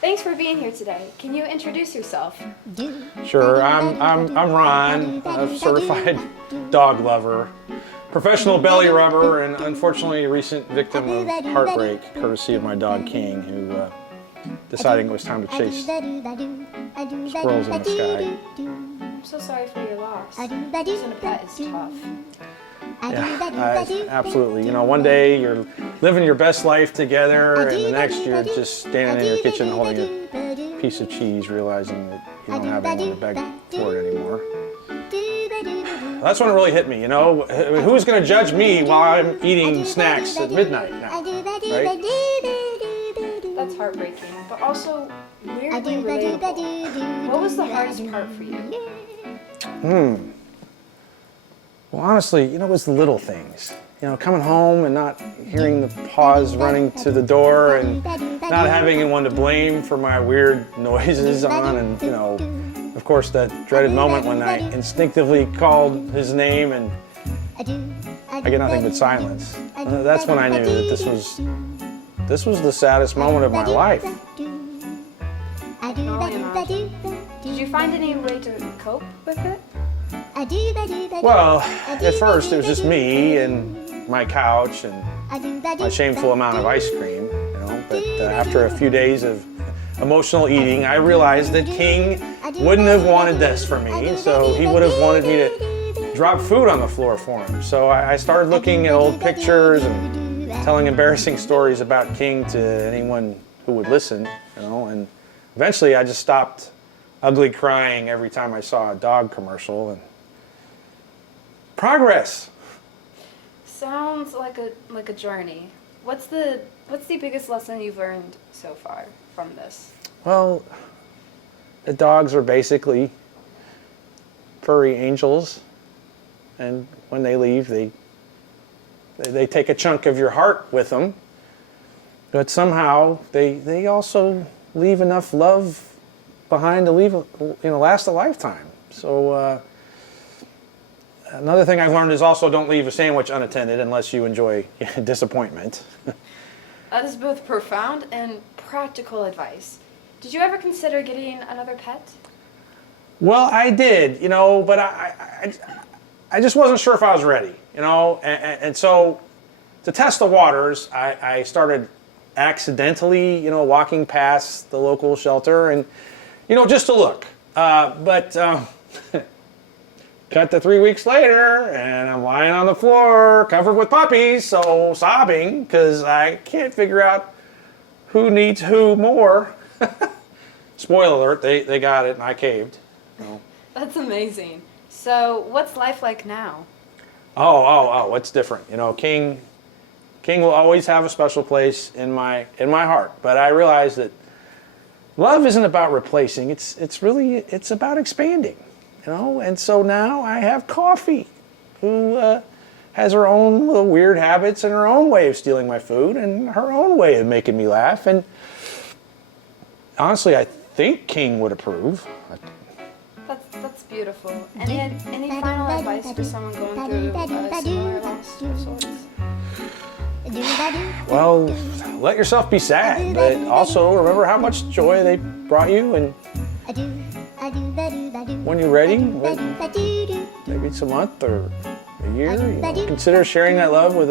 Thanks for being here today. Can you introduce yourself? Sure, I'm Ron, a certified dog lover, professional belly rubber, and unfortunately a recent victim of heartbreak, courtesy of my dog King, who deciding it was time to chase squirrels in the sky. I'm so sorry for your loss. Losing a pet is tough. Yeah, absolutely. You know, one day you're living your best life together, and the next you're just standing in your kitchen holding a piece of cheese, realizing that you don't have anyone to beg for it anymore. That's when it really hit me, you know? Who's going to judge me while I'm eating snacks at midnight now, right? That's heartbreaking, but also weirdly relatable. What was the hardest part for you? Well, honestly, you know, it was the little things. You know, coming home and not hearing the paws running to the door and not having anyone to blame for my weird noises on, and, you know, of course, that dreaded moment when I instinctively called his name and I get nothing but silence. That's when I knew that this was the saddest moment of my life. Did you find any way to cope with it? Well, at first it was just me and my couch and my shameful amount of ice cream, you know. But after a few days of emotional eating, I realized that King wouldn't have wanted this for me, so he would have wanted me to drop food on the floor for him. So I started looking at old pictures and telling embarrassing stories about King to anyone who would listen, you know. And eventually I just stopped ugly crying every time I saw a dog commercial. And progress. Sounds like a journey. What's the biggest lesson you've learned so far from this? Well, the dogs are basically furry angels, and when they leave, they take a chunk of your heart with them. But somehow they also leave enough love behind to last a lifetime. So. Another thing I've learned is also don't leave a sandwich unattended unless you enjoy disappointment. That is both profound and practical advice. Did you ever consider getting another pet? Well, I did, you know, but I just wasn't sure if I was ready, you know, and so to test the waters, I started accidentally, you know, walking past the local shelter and, you know, just to look, but cut to 3 weeks later, and I'm lying on the floor, covered with puppies, so sobbing, because I can't figure out who needs who more. Spoiler alert, they got it, and I caved. So. That's amazing. So, what's life like now? Oh, what's different? You know, King will always have a special place in my heart, but I realize that love isn't about replacing, it's about expanding. You know, and so now I have Coffee, who has her own little weird habits and her own way of stealing my food and her own way of making me laugh. And honestly, I think King would approve. That's beautiful. Any final advice for someone going through a similar loss of sorts? Well, let yourself be sad, but also remember how much joy they brought you, and when you're ready, maybe it's a month or a year, you know, consider sharing that love with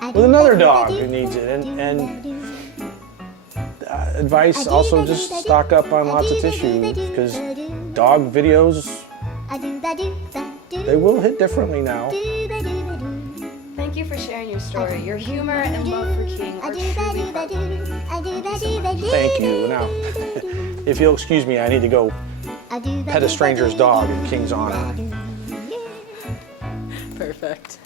another dog who needs it. And advice, also just stock up on lots of tissue, because dog videos, they will hit differently now. Thank you for sharing your story. Your humor and love for King are truly heartwarming. Thank you. Now, if you'll excuse me, I need to go pet a stranger's dog in King's honor. Perfect.